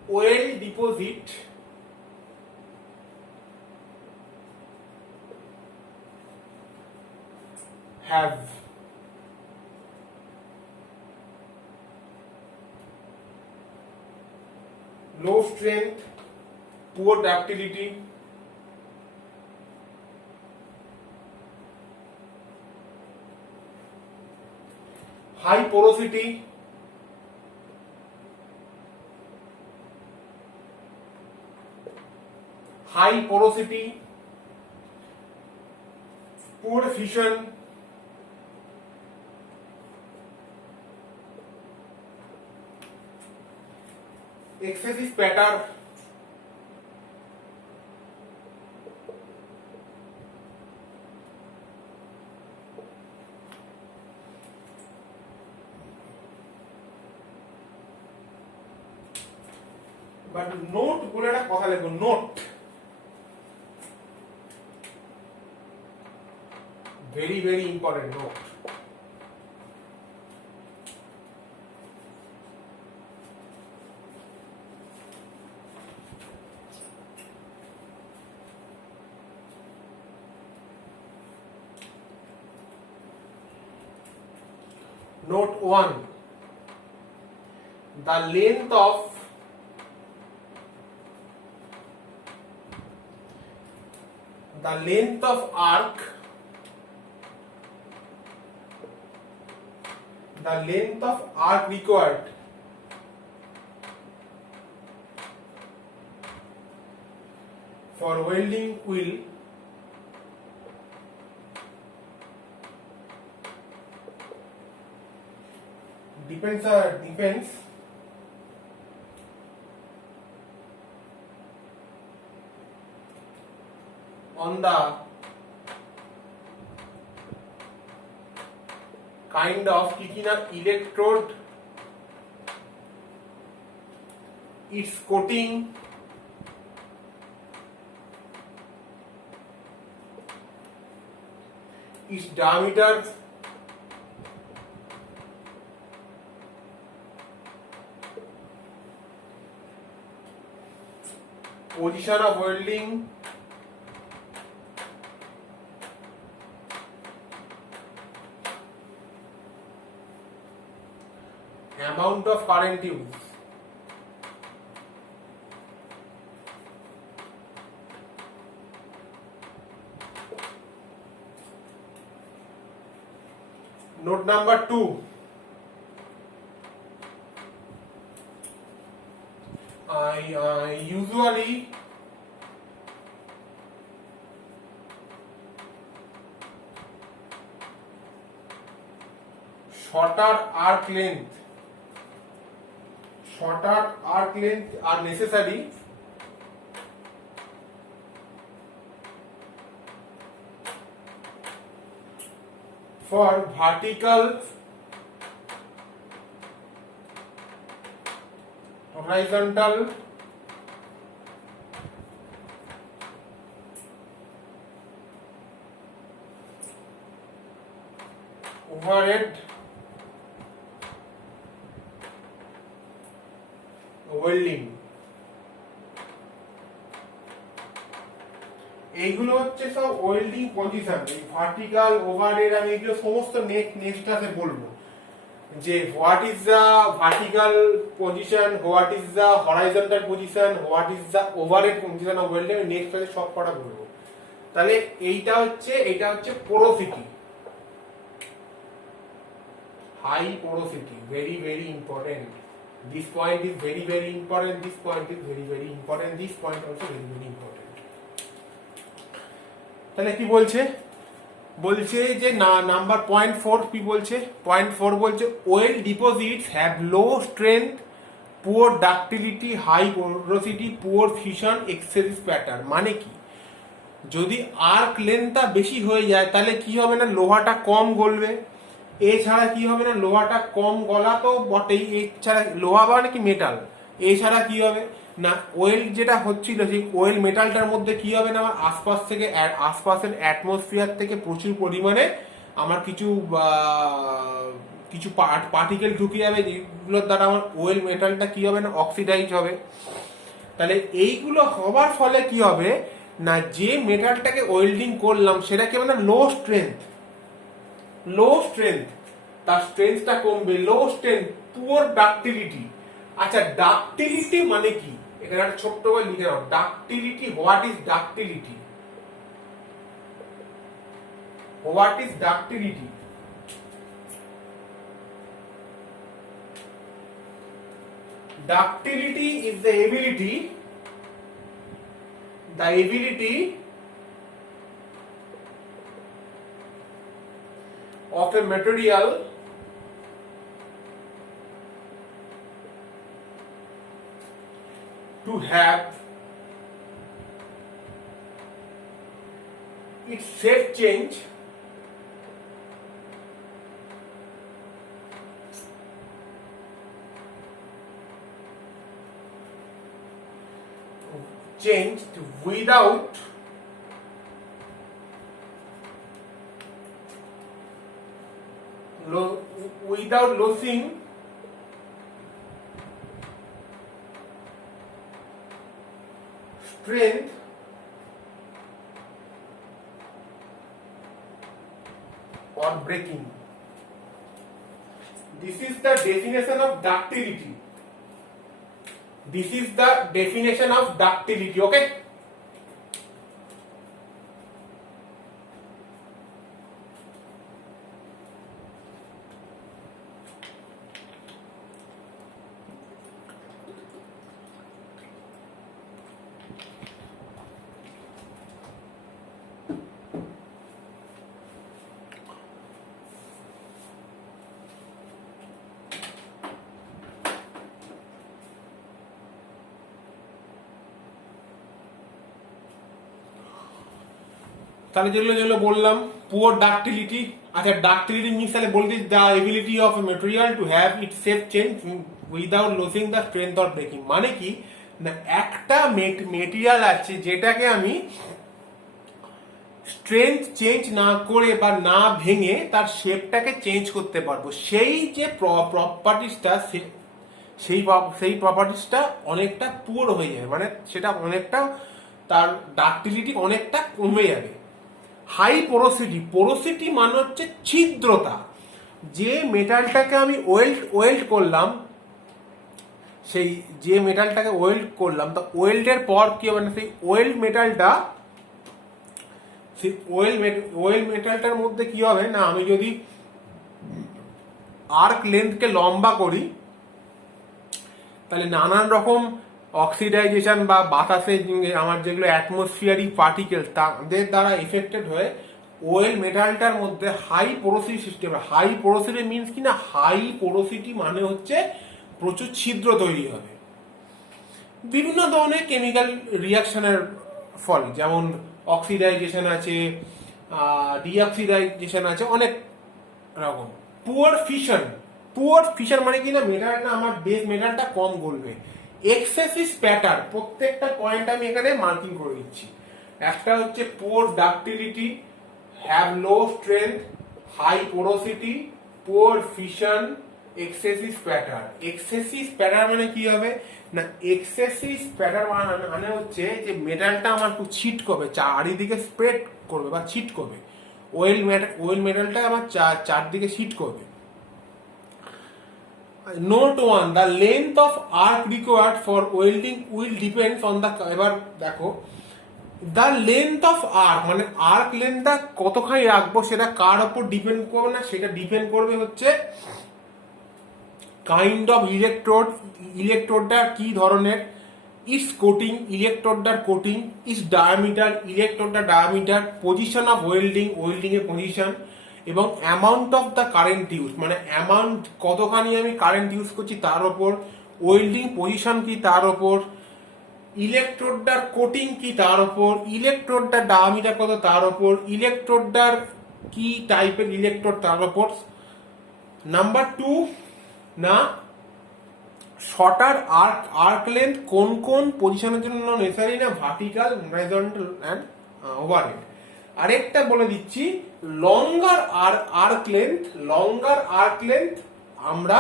oil deposit have low strength, poor ductility, high porosity, poor fission, excessive spatter, but note বলে একটা কথা লিখো, note, very very important, note. Note 1, the length of arc, required for welding will depends on the kind of electrode, its coating, its diameter, position of welding, amount of current used. Note number 2, I usually shorter arc length are necessary for vertical, horizontal, overhead welding. এইগুলো হচ্ছে সব welding position. এই vertical, overhead, আমি এগুলো সমস্ত next ক্লাসে বলবো যে what is the vertical position, what is the horizontal position, what is the overhead position of welding, আমি নেক্সট ক্লাসে সব কটা বলবো। তাহলে এইটা হচ্ছে porosity, high porosity, very very important. This point is very very important, this point is very very important, this point also very very important. তাহলে কি বলছে যে না নাম্বার 0.4 কি বলছে, 0.4 বলছে oil deposits have low strength, poor ductility, high porosity, poor fission, excessive pattern। মানে কি, যদি আর্ক লেন্থটা বেশি হয়ে যায় তাহলে কি হবে না, লোহাটা কম গলবে। এছাড়া কি হবে না, লোহাটা কম গলা তো বটেই, এছাড়া লোহা বা নাকি মেটাল, এছাড়া কি হবে না, ওয়েল যেটা হচ্ছিল সেই ওয়েল মেটালটার মধ্যে কি হবে না, আমার আশপাশের অ্যাটমসফিয়ার থেকে প্রচুর পরিমাণে আমার কিছু পার্টিকেল ঢুকে যাবে, যেগুলোর দ্বারা আমার ওয়েল মেটালটা কি হবে না, অক্সিডাইজ হবে। তাহলে এইগুলো হওয়ার ফলে কি হবে না, যে মেটালটাকে ওয়েল্ডিং করলাম সেটা কি হবে না, লো স্ট্রেংথ, তার স্ট্রেংথটা কমবে। Low strength, poor ductility. আচ্ছা, ডাক্টিলিটি মানে কি, এখানে একটা ছোট্ট করে লিখে নাও, ductility. What is ductility? What is ductility? Ductility is the ability of a material to have its shape change without losing strength or breaking. This is the definition of ductility. Okay? তাহলে যেগুলো বললাম, poor ductility. আচ্ছা, ductility means তাহলে বলতে the ability of A material to have it's shape change without losing the strength or breaking. মানে কি না, একটা মেটেরিয়াল আছে যেটাকে আমি স্ট্রেংথ চেঞ্জ না করে বা না ভেঙে তার শেপটাকে চেঞ্জ করতে পারবো। সেই যে প্রপার্টিসটা, সেই প্রপার্টিসটা অনেকটা পুয়ার হয়ে যাবে, মানে সেটা অনেকটা, তার ডাক্টিলিটি অনেকটা কমে যাবে। হাই পোরোসিটি মানে হচ্ছে ছিদ্রতা। যে মেটালটাকে আমি ওয়েল্ড করলাম, সেই যে মেটালটাকে ওয়েল্ড করলাম, তা ওয়েল্ডের পর কি হবে না, সেই ওয়েল মেটালটার মধ্যে কি হবে না, আমি যদি আর্ক লেন্থকে লম্বা করি, তাহলে নানান রকম অক্সিডাইজেশন বা বাতাসে আমার যেগুলো অ্যাটমসফিয়ারিক পার্টিকেল তাদের দ্বারা এফেক্টেড হয়ে ওয়েল মেটালটার মধ্যে হাই পোরোসিটি সৃষ্টি হবে। হাই পোরোসিটি মিনস কি না, হাই পোরোসিটি মানে হচ্ছে প্রচুর ছিদ্র তৈরি হবে বিভিন্ন ধরনের কেমিক্যাল রিয়াকশনের ফলে, যেমন অক্সিডাইজেশন আছে, ডিঅক্সিডাইজেশন আছে, অনেক রকম। পুয়ার ফিশন মানে কি না, মেটালটা আমার বেস মেটালটা কম গলবে। এক্সেসিভ স্প্যাটার, প্রত্যেকটা পয়েন্ট আমি এখানে মার্কিং করে দিচ্ছি। একটা হচ্ছে poor ductility, have low strength, high porosity, poor fission, excessive spatter. Excessive spatter মানে কি হবে না, এক্সেসিভ স্প্যাটার মানে হচ্ছে যে মেটালটা আমার খুব ছিটকবে, চারিদিকে স্প্রেড করবে বা ছিটকবে। ওয়েল মেটালটা আমার চারদিকে ছিটকবে। Note 1, the length of arc required for welding will depends on the, এবার দেখো the length of arc মানে আর্ক লেন্থটা কতখানি রাখবো সেটা কার উপর ডিপেন্ড করবে না, সেটা ডিপেন্ড করবে হচ্ছে কাইন্ড অফ ইলেকট্রোডটা কি ধরনের, ইটস কোটিং, ইলেকট্রোডটার কোটিং, ইটস ডায়ামিটার, ইলেকট্রোডটার ডায়ামিটার, পজিশন অফ ওয়েল্ডিং এর পজিশন, এবং amount of the current use মানে অ্যামাউন্ট কতখানি আমি কারেন্ট ইউজ করছি তার ওপর, ওয়েল্ডিং পজিশন কি তার ওপর, ইলেকট্রোডটার কোটিং কি তার ওপর, ইলেকট্রোডটার ডায়ামিটার কত তার ওপর, ইলেকট্রোডটার কি টাইপের ইলেকট্রোড তার ওপর। নাম্বার 2, না শর্টার আর্ক লেন্থ কোন কোন পজিশনের জন্য নেসারি না, ভার্টিক্যাল, হরাইজন্টাল এন্ড ওভারহেড। আরেকটা বলে দিচ্ছি, লঙ্গার আর্ক লেন্থ আমরা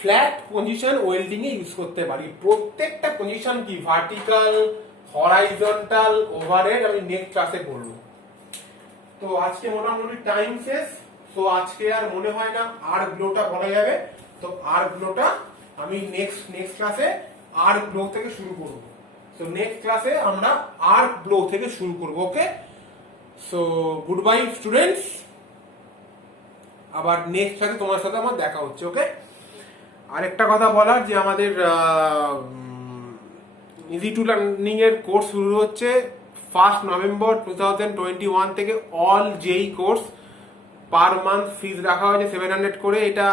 ফ্ল্যাট পজিশন ওয়েল্ডিং এ ইউজ করতে পারি। প্রত্যেকটা পজিশন কি, ভার্টিক্যাল, হরাইজন্টাল, ওভারহেড, আমি নেক্সট ক্লাসে বলবো। তো আজকে মোটামুটি টাইম শেষ, তো আজকে আর মনে হয় না আর্ক গ্লোটা বলা যাবে। তো আর্ক গ্লোটা আমি নেক্সট ক্লাসে আর্ক গ্লো থেকে শুরু করব। সো নেক্সট ক্লাসে আমরা আর্ক গ্লো থেকে শুরু করব। ওকে, সো গুড বাই স্টুডেন্টস, আবার নেক্সট ক্লাসে তোমার সাথে আমার দেখা হচ্ছে। ওকে, আরেকটা কথা বলার যে আমাদের ইজি টু লার্নিং এর কোর্স শুরু হচ্ছে 1 নভেম্বর 2021 থেকে। অল জেই কোর্স পার মান্থ ফিজ রাখা হয়েছে 700 করে। এটা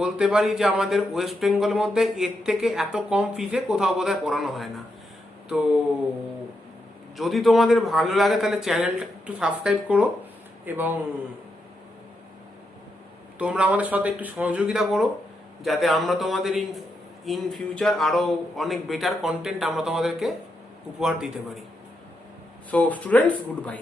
বলতে পারি যে আমাদের ওয়েস্ট বেঙ্গলের মধ্যে এর থেকে এত কম ফিজে কোথাও বোধহয় পড়ানো হয় না। তো যদি তোমাদের ভালো লাগে তাহলে চ্যানেলটা একটু সাবস্ক্রাইব করো এবং তোমরা আমাদের সাথে একটু সহযোগিতা করো, যাতে আমরা তোমাদের ইন ফিউচার আরো অনেক বেটার কন্টেন্ট আমরা তোমাদেরকে উপহার দিতে পারি। So students, good bye.